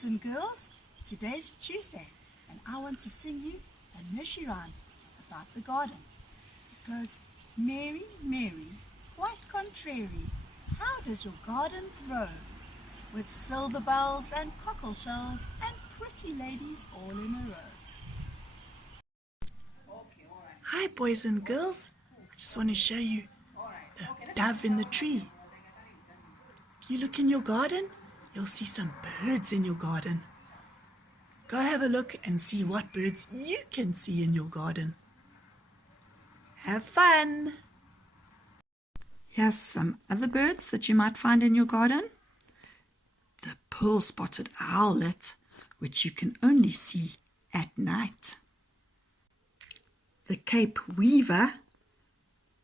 boys and girls, today's Tuesday and I want to sing you a nursery rhyme about the garden. It goes, Mary, Mary, quite contrary, how does your garden grow? With silver bells and cockle shells and pretty ladies all in a row. Hi boys and girls, I just want to show you the dove in the tree. If you look in your garden, you'll see some birds in your garden. Go have a look and see what birds you can see in your garden. Have fun! Here's some other birds that you might find in your garden. The pearl-spotted owlet, which you can only see at night. The Cape weaver,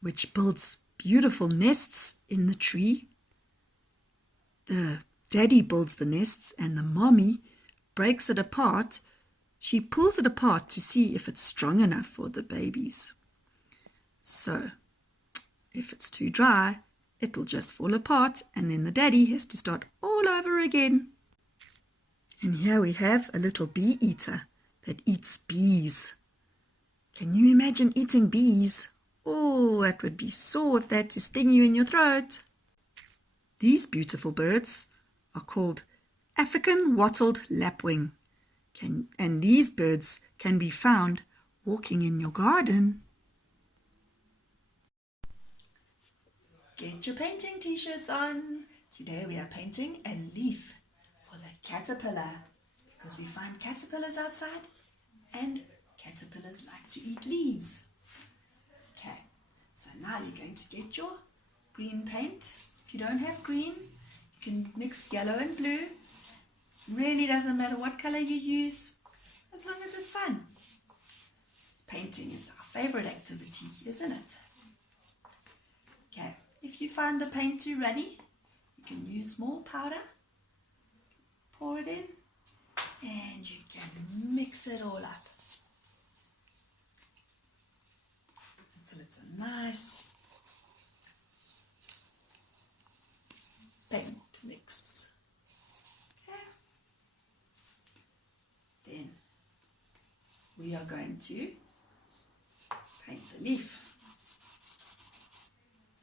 which builds beautiful nests in the tree. The daddy builds the nests and the mommy breaks it apart. She pulls it apart to see if it's strong enough for the babies. So, if it's too dry, it'll just fall apart and then the daddy has to start all over again. And here we have a little bee eater that eats bees. Can you imagine eating bees? Oh, that would be sore if they had to sting you in your throat. These beautiful birds are called African wattled lapwing. And these birds can be found walking in your garden. Get your painting t-shirts on. Today we are painting a leaf for the caterpillar because we find caterpillars outside and caterpillars like to eat leaves. Okay, so now you're going to get your green paint. If you don't have green, you can mix yellow and blue. Really doesn't matter what color you use, as long as it's fun. Painting is our favorite activity, isn't it? Okay, if you find the paint too runny, you can use more powder. Pour it in, and you can mix it all up until it's a nice paint mix. Okay. Then we are going to paint the leaf.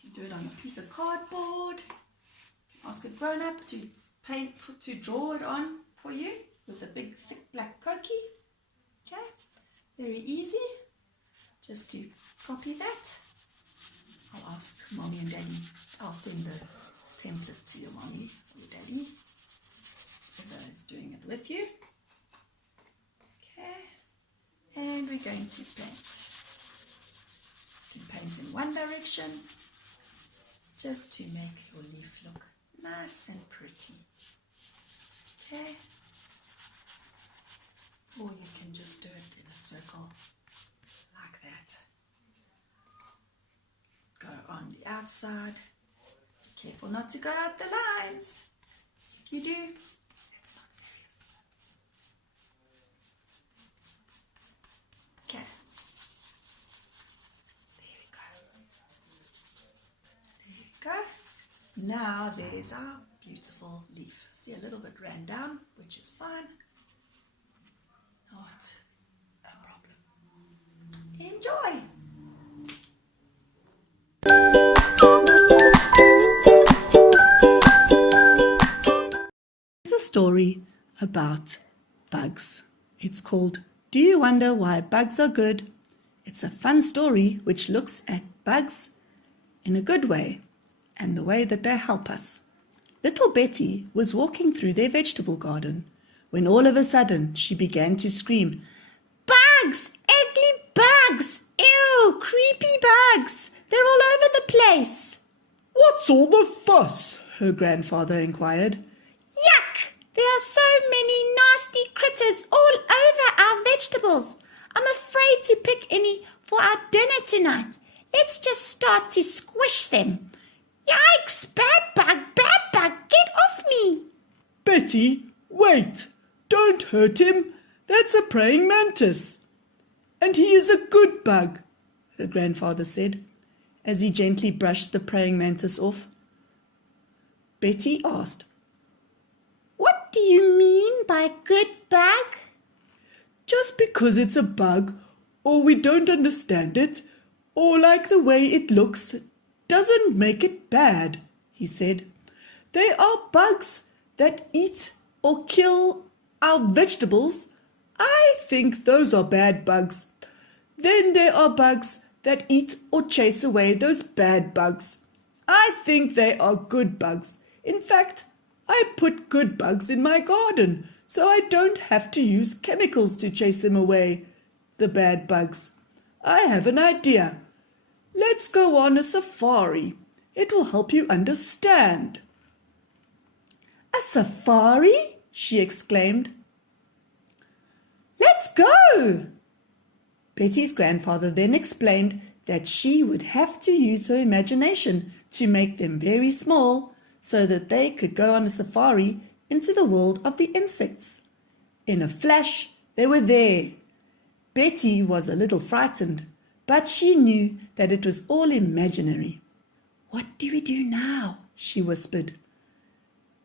You can do it on a piece of cardboard. Ask a grown-up to draw it on for you with a big thick black Koki. Okay, very easy. Just to copy that. I'll ask mommy and daddy. I'll send the template to your mommy or daddy, whoever is doing it with you. Okay, and we're going to paint. You can paint in one direction just to make your leaf look nice and pretty. Okay, or you can just do it in a circle like that. Go on the outside. Be careful not to go out the lines. If you do, it's not serious. Okay. There we go. There we go. Now there's our beautiful leaf. See, a little bit ran down, which is fine. Not a problem. Enjoy! Here's a story about bugs. It's called Do You Wonder Why Bugs Are Good? It's a fun story which looks at bugs in a good way and the way that they help us. Little Betty was walking through their vegetable garden when all of a sudden she began to scream, "Bugs! Ugly bugs! Ew! Creepy bugs! They're all over the place!" "What's all the fuss?" her grandfather inquired. "Yuck! There are so many nasty critters all over our vegetables. I'm afraid to pick any for our dinner tonight. Let's just start to squish them. Yikes! Bad bug, get off me!" "Betty, wait! Don't hurt him. That's a praying mantis. And he is a good bug," her grandfather said, as he gently brushed the praying mantis off. Betty asked, "What do you mean by good bug? Just because it's a bug, or we don't understand it, or like the way it looks, doesn't make it bad, he said. They are bugs that eat or kill our vegetables. I think those are bad bugs. Then there are bugs that eat or chase away those bad bugs. I think they are good bugs. In fact, I put good bugs in my garden, so I don't have to use chemicals to chase them away, the bad bugs. I have an idea. Let's go on a safari. It will help you understand. A safari? She exclaimed. Let's go! Betty's grandfather then explained that she would have to use her imagination to make them very small so that they could go on a safari into the world of the insects. In a flash, they were there. Betty was a little frightened, but she knew that it was all imaginary. "What do we do now?" she whispered.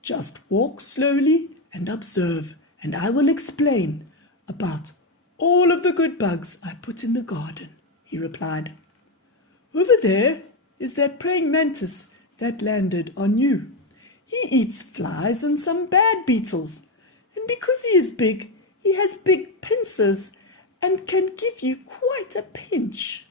"Just walk slowly and observe, and I will explain about all of the good bugs I put in the garden," he replied. "Over there is that praying mantis that landed on you. He eats flies and some bad beetles, and because he is big, he has big pincers and can give you quite a pinch.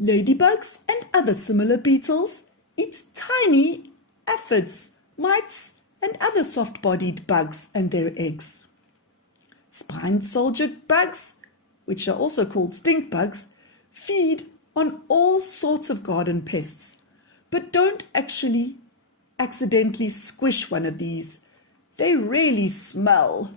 Ladybugs and other similar beetles eat tiny aphids, mites, and other soft-bodied bugs and their eggs. Spined soldier bugs, which are also called stink bugs, feed on all sorts of garden pests, but don't actually accidentally squish one of these. They really smell.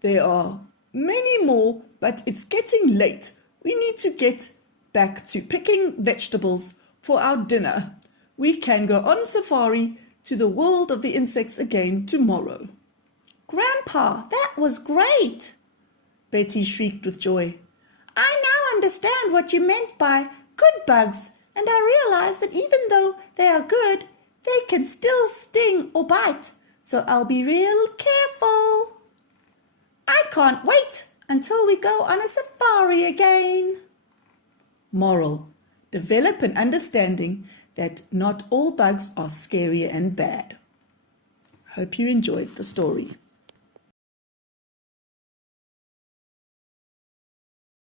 There are many more, but it's getting late. We need to get back to picking vegetables for our dinner. We can go on safari to the world of the insects again tomorrow." "Grandpa, that was great!" Betty shrieked with joy. "I now understand what you meant by good bugs, and I realize that even though they are good, they can still sting or bite, so I'll be real careful. I can't wait until we go on a safari again." Moral: develop an understanding that not all bugs are scary and bad. Hope you enjoyed the story.